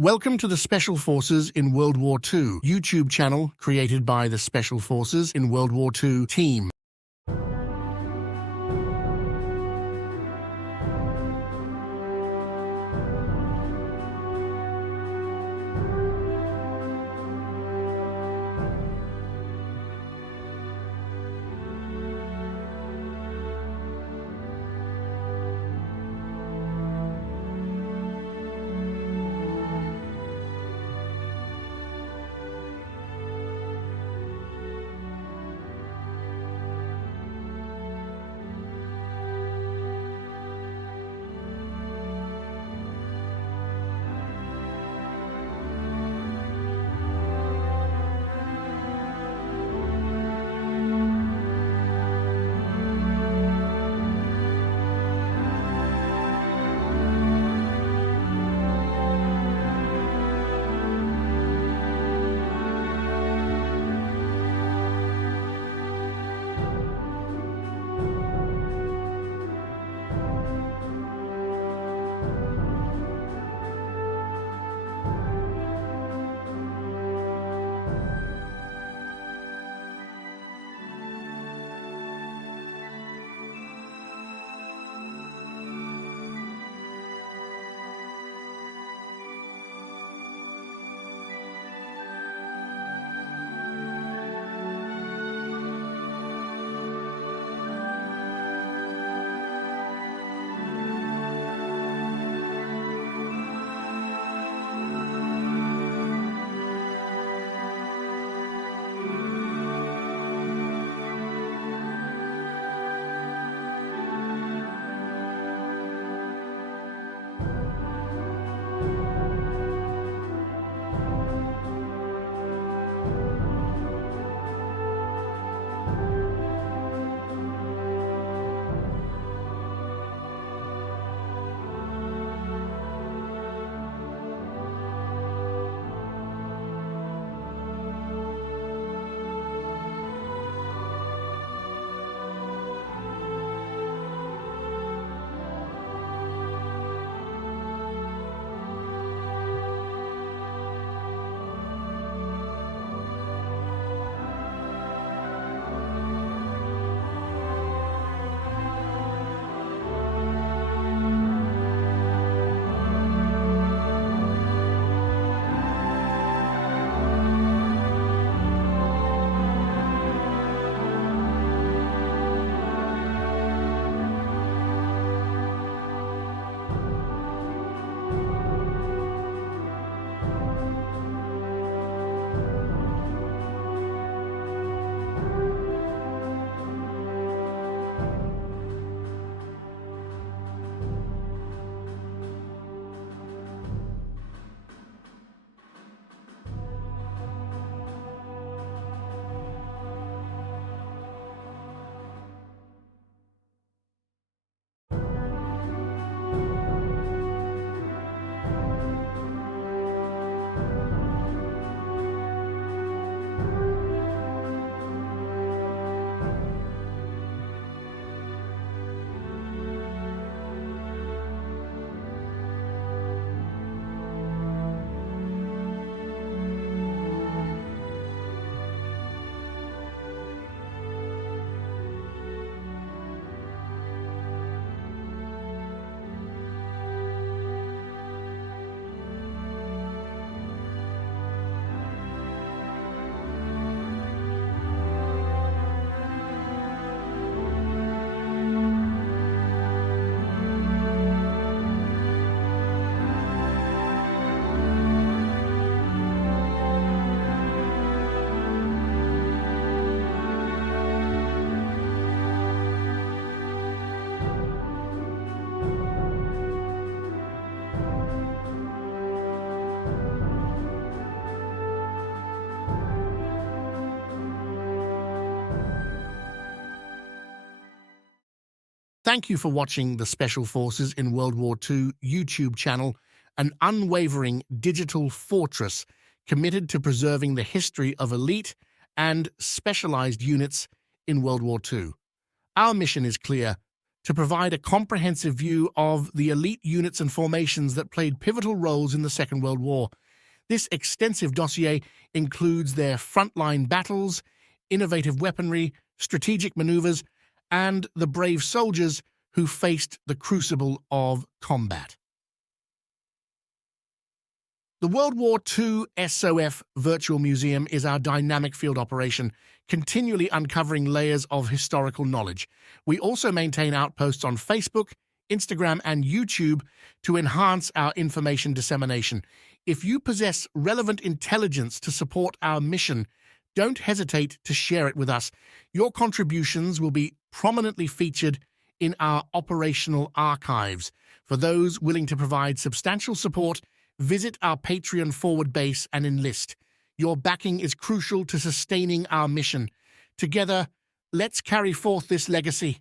Welcome to the Special Forces in World War II YouTube channel created by the Special Forces in World War II team. Thank you for watching the Special Forces in World War II YouTube channel, an unwavering digital fortress committed to preserving the history of elite and specialized units in World War II. Our mission is clear: to provide a comprehensive view of the elite units and formations that played pivotal roles in the Second World War. This extensive dossier includes their frontline battles, innovative weaponry, strategic maneuvers, and the brave soldiers who faced the crucible of combat. The World War II SOF Virtual Museum is our dynamic field operation, continually uncovering layers of historical knowledge. We also maintain outposts on Facebook, Instagram, and YouTube to enhance our information dissemination. If you possess relevant intelligence to support our mission, don't hesitate to share it with us. Your contributions will be prominently featured in our operational archives. For those willing to provide substantial support, visit our Patreon forward base and enlist. Your backing is crucial to sustaining our mission. Together, let's carry forth this legacy.